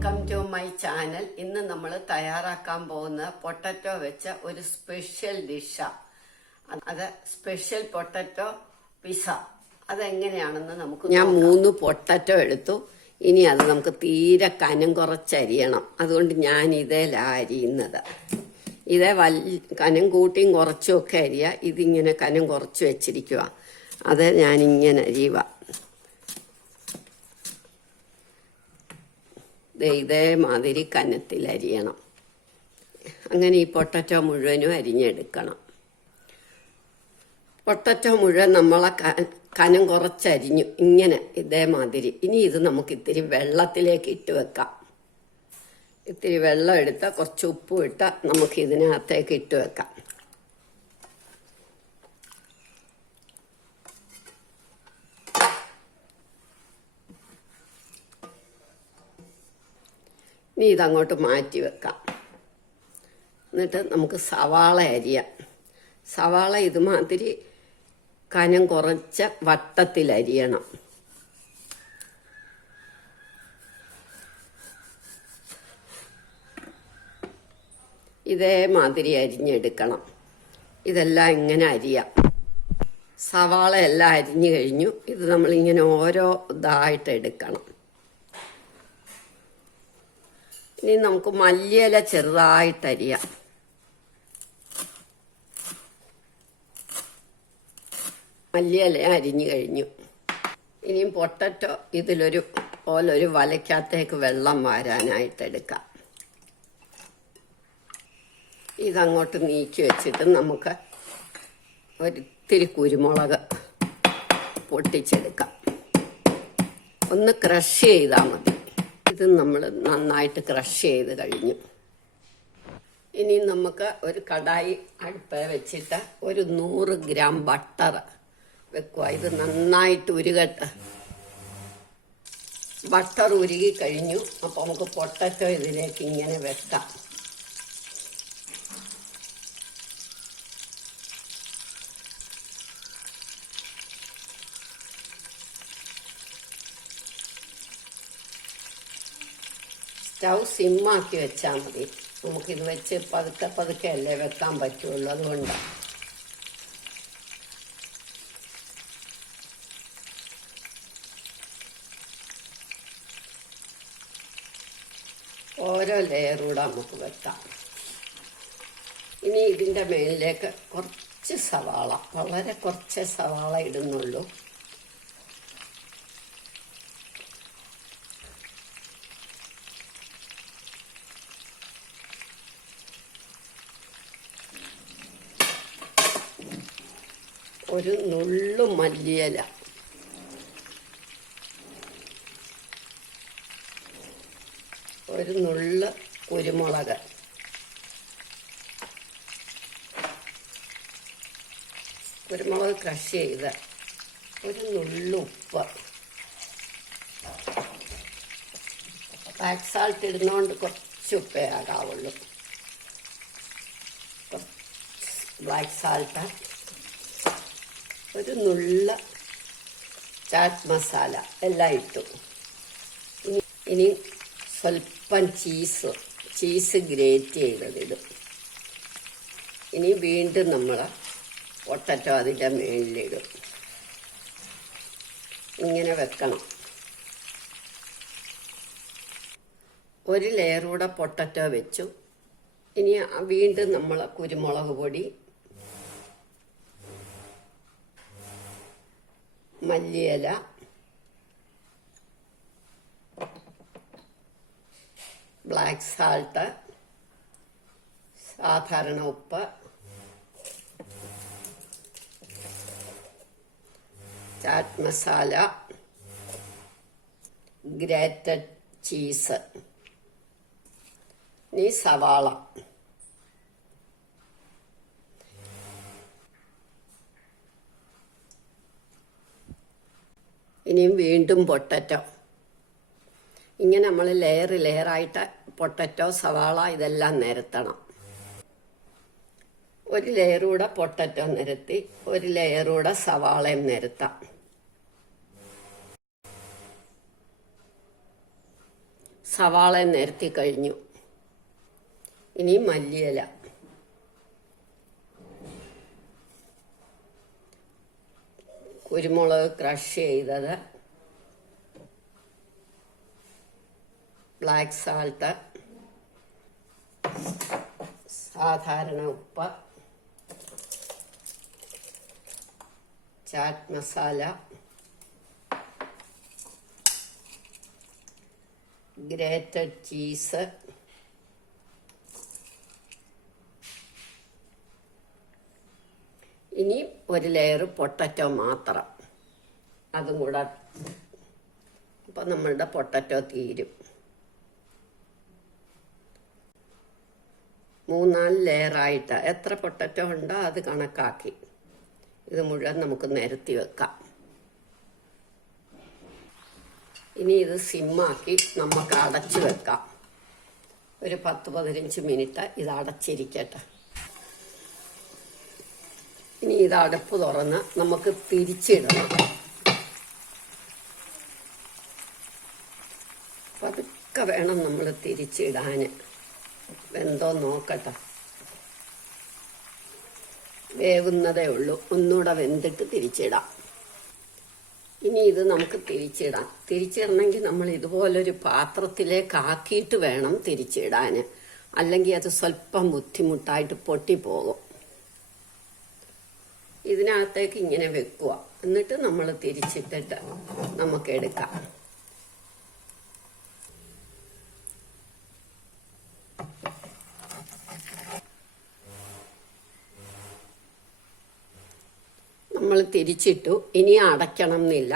Welcome to my channel. ഇന്ന് നമ്മൾ തയ്യാറാക്കാൻ പോകുന്ന പൊട്ടറ്റോ വെച്ച ഒരു സ്പെഷ്യൽ ഡിഷാണ്. അത് സ്പെഷ്യൽ പൊട്ടറ്റോ പിസ. അതെങ്ങനെയാണെന്ന് ഞാൻ 3 പൊട്ടറ്റോ എടുത്തു. ഇനി അത് നമുക്ക് തീരെ കനം കുറച്ചരിയണം. അതുകൊണ്ട് ഞാൻ ഇതേലാണ് അരിയുന്നത്. ഇതേ കനം കൂട്ടിയും കുറച്ചും ഒക്കെ അരിയുക. ഇതിങ്ങനെ കനം കുറച്ച് വെച്ചിരിക്കുക. അത് ഞാനിങ്ങനെ അരിയുക. ഇതേമാതിരി കനത്തിൽ അരിയണം. അങ്ങനെ ഈ പൊട്ടറ്റോ മുഴുവനും അരിഞ്ഞെടുക്കണം. പൊട്ടറ്റോ മുഴുവൻ നമ്മളെ കനം കുറച്ചരിഞ്ഞു. ഇങ്ങനെ ഇതേമാതിരി. ഇനി ഇത് നമുക്ക് ഇത്തിരി വെള്ളത്തിലേക്ക് ഇട്ട് വെക്കാം. ഇത്തിരി വെള്ളം എടുത്താൽ കുറച്ച് ഉപ്പും ഇട്ടാൽ നമുക്ക് ഇതിനകത്തേക്ക് ഇട്ട് വെക്കാം. ഇനി ഇതങ്ങോട്ട് മാറ്റി വെക്കാം. എന്നിട്ട് നമുക്ക് സവാള അരിയാം. സവാള ഇതുമാതിരി കനം കുറച്ച വട്ടത്തിൽ അരിയണം. ഇതേമാതിരി അരിഞ്ഞെടുക്കണം. ഇതെല്ലാം ഇങ്ങനെ അരിയാം. സവാള എല്ലാം അരിഞ്ഞു കഴിഞ്ഞു. ഇത് നമ്മളിങ്ങനെ ഓരോ ഇതായിട്ട് എടുക്കണം. ഇനി നമുക്ക് മല്ലിയില ചെറുതായിട്ട് അരിയാം. മല്ലിയില അരിഞ്ഞു കഴിഞ്ഞു. ഇനിയും പൊട്ടറ്റോ ഓലൊരു വലയ്ക്കകത്തേക്ക് വെള്ളം വാരാനായിട്ട് എടുക്കാം. ഇതങ്ങോട്ട് നീക്കി വെച്ചിട്ട് നമുക്ക് ഒരിത്തിരി കുരുമുളക് പൊട്ടിച്ചെടുക്കാം. ഒന്ന് ക്രഷ് ചെയ്താൽ മതി. ഇത് നമ്മൾ നന്നായിട്ട് ക്രഷ് ചെയ്ത് കഴിഞ്ഞു. ഇനി നമുക്ക് ഒരു കടായി അടുപ്പേ വെച്ചിട്ട് ഒരു 100 ഗ്രാം ബട്ടർ വെക്കുക. ഇത് നന്നായിട്ട് ഉരുകട്ടെ. ബട്ടർ ഉരുകി കഴിഞ്ഞു. അപ്പോൾ നമുക്ക് പൊട്ടറ്റോ ഇതിലേക്ക് ഇങ്ങനെ വെക്കാം. സ്റ്റൗ സിമ്മാക്കി വെച്ചാൽ മതി. നമുക്കിത് വെച്ച് പതുക്കെ അല്ലേ വെക്കാൻ പറ്റുള്ളൂ. അതുകൊണ്ട് ഓരോ ലെയറൂടെ നമുക്ക് വെക്കാം. ഇനി ഇതിൻ്റെ മേലിലേക്ക് കുറച്ച് സവാള, വളരെ കുറച്ച് സവാള ഇടുന്നുള്ളൂ. ഒരു നുള്ളു മല്ലിയില, ഒരു നുള്ളു കുരുമുളക്, കുരുമുളക് ക്രഷ് ചെയ്ത്, ഒരു നുള്ളു ഉപ്പ്. ബ്ലാക്ക് സാൾട്ട് ഇടുന്നതുകൊണ്ട് കുറച്ച് ഉപ്പേ ആകാവുള്ളൂ. ബ്ലാക്ക് സാൾട്ട്, ഒരു നുള്ള ചാറ്റ് മസാല എല്ലാം ഇട്ടു. ഇനി സ്വല്പം ചീസ് ഗ്രേറ്റ് ചെയ്തതിടും. ഇനി വീണ്ടും നമ്മൾ പൊട്ടറ്റോ അതിൻ്റെ മേളിലിടും. ഇങ്ങനെ വെക്കണം. ഒരു ലെയറൂടെ പൊട്ടറ്റോ വെച്ചു. ഇനി വീണ്ടും നമ്മൾ കുരുമുളക് പൊടി, മല്ലിയില, ബ്ലാക്ക് സാൾട്ട്, സാധാരണ ഉപ്പ്, ചാറ്റ് മസാല, ഗ്രേറ്റഡ് ചീസ്, ഇനി സവാള. ഇനിയും വീണ്ടും പൊട്ടറ്റോ. ഇങ്ങനെ നമ്മൾ ലെയറായിട്ട് പൊട്ടറ്റോ, സവാള ഇതെല്ലാം നിരത്തണം. ഒരു ലെയറൂടെ പൊട്ടറ്റോ നിരത്തി, ഒരു ലെയറൂടെ സവാളയും നിരത്താം. സവാള നിരത്തി കഴിഞ്ഞു. ഇനി മല്ലിയില, കുരുമുളക് ക്രഷ് ചെയ്തത്, ബ്ലാക്ക് സാൾട്ട്, സാധാരണ ഉപ്പ്, ചാറ്റ് മസാല, ഗ്രേറ്റഡ് ചീസ്, ഇനി ഒരു ലെയർ പൊട്ടറ്റോ മാത്രം, അതും കൂടെ. അപ്പം നമ്മളുടെ പൊട്ടറ്റോ തീരും. 3-4 ലെയറായിട്ട് എത്ര പൊട്ടറ്റോ ഉണ്ടോ അത് കണക്കാക്കി ഇത് മുഴുവൻ നമുക്ക് നിരത്തി വെക്കാം. ഇനി ഇത് സിമ്മാക്കി നമുക്ക് അടച്ചു വെക്കാം. ഒരു 10-15 മിനിറ്റ് ഇത് അടച്ചിരിക്കട്ടെ. ഇനി ഇത് അടുപ്പ് തുറന്ന് നമുക്ക് തിരിച്ചിടണം. പതുക്കെ വേണം നമ്മൾ തിരിച്ചിടാൻ. വെന്തോ നോക്കട്ടെ. വേവുന്നതേ ഉള്ളൂ. ഒന്നുകൂടെ വെന്തിട്ട് തിരിച്ചിടാം. ഇനി ഇത് നമുക്ക് തിരിച്ചിടാം. തിരിച്ചിടണമെങ്കിൽ നമ്മൾ ഇതുപോലൊരു പാത്രത്തിലേക്ക് ആക്കിയിട്ട് വേണം തിരിച്ചിടാൻ. അല്ലെങ്കിൽ അത് സ്വല്പം ബുദ്ധിമുട്ടായിട്ട് പൊട്ടിപ്പോകും. ഇതിനകത്തേക്ക് ഇങ്ങനെ വെക്കുക. എന്നിട്ട് നമ്മൾ തിരിച്ചിട്ടിട്ട് നമുക്ക് എടുക്കാം. നമ്മൾ തിരിച്ചിട്ടു. ഇനി അടയ്ക്കണം എന്നില്ല.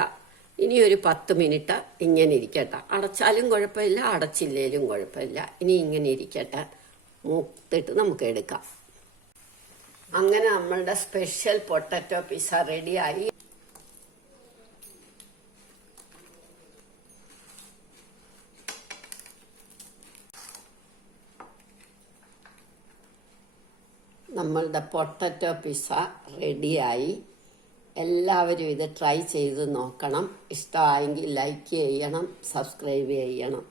ഇനി ഒരു 10 മിനിറ്റ് ഇങ്ങനെ ഇരിക്കട്ടെ. അടച്ചാലും കുഴപ്പമില്ല, അടച്ചില്ലേലും കുഴപ്പമില്ല. ഇനി ഇങ്ങനെ ഇരിക്കട്ടെ. മൂത്തിട്ട് നമുക്ക് എടുക്കാം. അങ്ങനെ നമ്മളുടെ സ്പെഷ്യൽ പൊട്ടറ്റോ പിസ്സ റെഡിയായി. നമ്മളുടെ പൊട്ടറ്റോ പിസ്സ റെഡിയായി. എല്ലാവരും ഇത് ട്രൈ ചെയ്ത് നോക്കണം. ഇഷ്ടമായെങ്കിൽ ലൈക്ക് ചെയ്യണം, സബ്സ്ക്രൈബ് ചെയ്യണം.